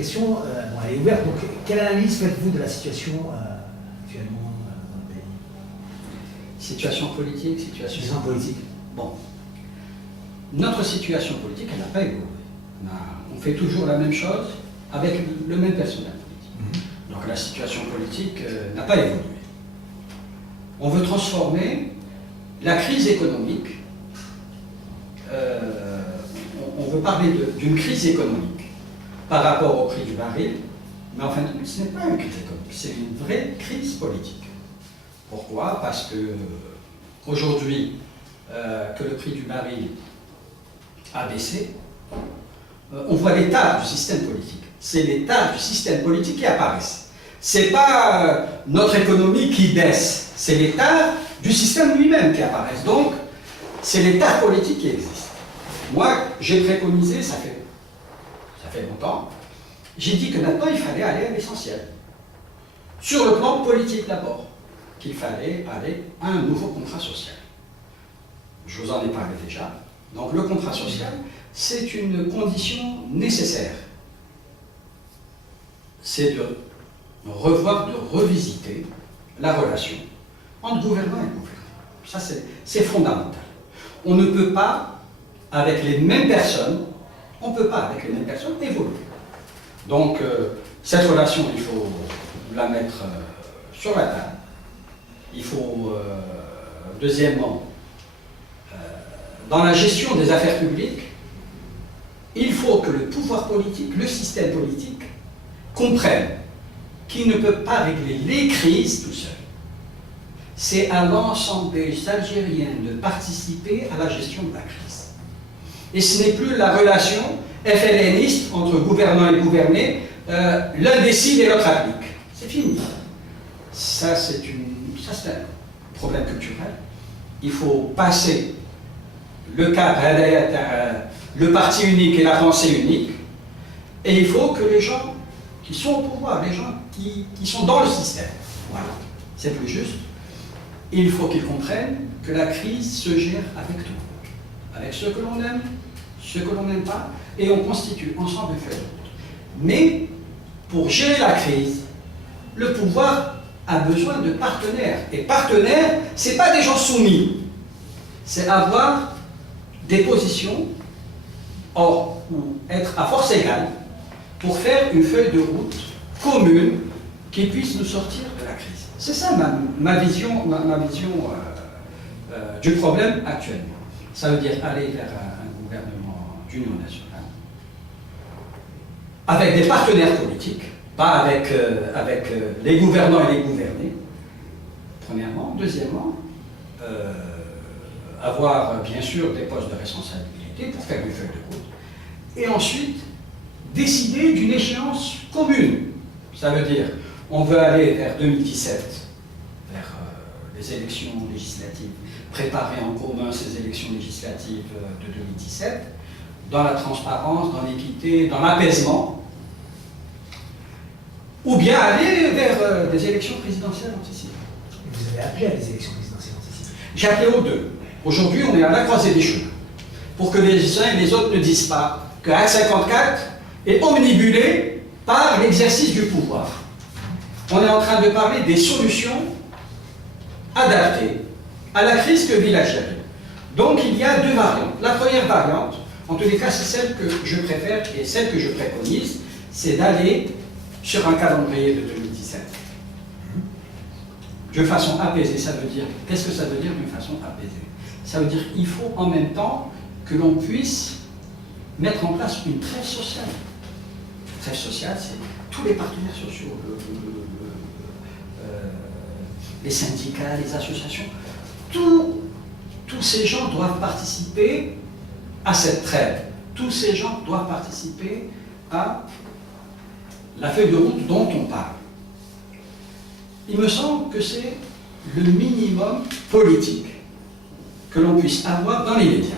question, bon, elle est ouverte. Donc, quelle analyse faites-vous de la situation actuellement dans le pays? Situation politique, situation politique. Bon. Notre situation politique, elle n'a pas évolué. On fait toujours la même chose avec le même personnel politique. Donc la situation politique n'a pas évolué. On veut transformer la crise économique, on veut parler d'une crise économique par rapport au prix du baril, mais en fin de compte, ce n'est pas une crise économique, c'est une vraie crise politique. Pourquoi? Parce que aujourd'hui, que le prix du baril a baissé, on voit les tares du système politique. C'est les tares du système politique qui apparaissent. C'est pas notre économie qui baisse, c'est les tares du système lui-même qui apparaissent. Donc, c'est les tares politiques qui existent. Moi, j'ai préconisé, ça fait longtemps, j'ai dit que maintenant il fallait aller à l'essentiel. Sur le plan politique d'abord, qu'il fallait aller à un nouveau contrat social. Je vous en ai parlé déjà. Donc le contrat social, c'est une condition nécessaire. C'est de revoir, de revisiter la relation entre gouvernants et gouvernés. Ça, c'est fondamental. On ne peut pas, avec les mêmes personnes, évoluer. Donc, cette relation, il faut la mettre sur la table. Il faut, deuxièmement, dans la gestion des affaires publiques, il faut que le pouvoir politique, le système politique, comprenne qu'il ne peut pas régler les crises tout seul. C'est à l'ensemble des Algériens de participer à la gestion de la crise. Et ce n'est plus la relation FLNiste entre gouvernants et gouvernés, l'un décide et l'autre applique. C'est fini. Ça, c'est un problème culturel. Il faut passer le cap, le parti unique et la pensée unique, et il faut que les gens qui sont au pouvoir, les gens qui sont dans le système, voilà, c'est plus juste, il faut qu'ils comprennent que la crise se gère avec tout, avec ceux que l'on aime, ceux que l'on n'aime pas, et on constitue ensemble une feuille de route. Mais pour gérer la crise, le pouvoir a besoin de partenaires. Et partenaires, ce n'est pas des gens soumis, c'est avoir des positions, ou être à force égale, pour faire une feuille de route commune qui puisse nous sortir de la crise. C'est ça ma vision du problème actuellement. Ça veut dire aller vers un gouvernement d'union nationale, avec des partenaires politiques, pas avec les gouvernants et les gouvernés, premièrement. Deuxièmement, avoir bien sûr des postes de responsabilité pour faire une feuille de route, et ensuite décider d'une échéance commune. Ça veut dire, on veut aller vers 2017, vers les élections législatives, préparer en commun ces élections législatives de 2017, dans la transparence, dans l'équité, dans l'apaisement, ou bien aller vers des élections présidentielles anticipées. Vous avez appelé à des élections présidentielles anticipées? J'ai appelé aux deux. Aujourd'hui, on est à la croisée des chemins, pour que les uns et les autres ne disent pas que Act 54 est omnibulé par l'exercice du pouvoir. On est en train de parler des solutions adaptées à la crise que vit l'Algérie. Donc il y a deux variantes. La première variante, en tous les cas c'est celle que je préfère et celle que je préconise, c'est d'aller sur un calendrier de 2017. De façon apaisée, ça veut dire, qu'est-ce que ça veut dire d'une façon apaisée? Ça veut dire qu'il faut en même temps que l'on puisse mettre en place une trêve sociale. Une trêve sociale, c'est tous les partenaires sociaux, les syndicats, les associations, tous ces gens doivent participer à cette trêve. Tous ces gens doivent participer à la feuille de route dont on parle. Il me semble que c'est le minimum politique que l'on puisse avoir dans les médias.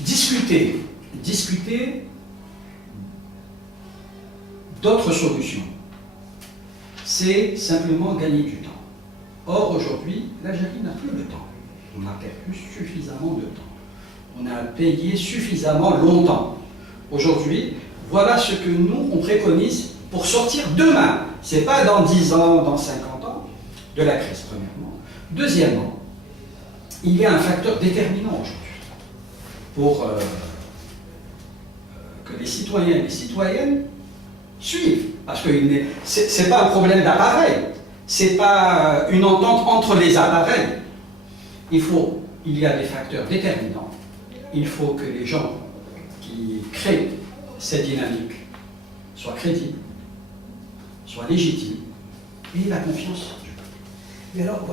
Discuter d'autres solutions, c'est simplement gagner du temps. Or, aujourd'hui, l'Algérie n'a plus le temps. On a perdu suffisamment de temps. On a payé suffisamment longtemps. Aujourd'hui, Voilà ce que nous, on préconise pour sortir demain. Ce n'est pas dans 10 ans, dans 50 ans, de la crise, premièrement. Deuxièmement, il y a un facteur déterminant aujourd'hui pour que les citoyens et les citoyennes suivent. Parce que ce n'est pas un problème d'appareil, ce n'est pas une entente entre les appareils. Il y a des facteurs déterminants. Il faut que les gens qui créent cette dynamique soient crédibles, soient légitimes, et la confiance du peuple. Mais alors,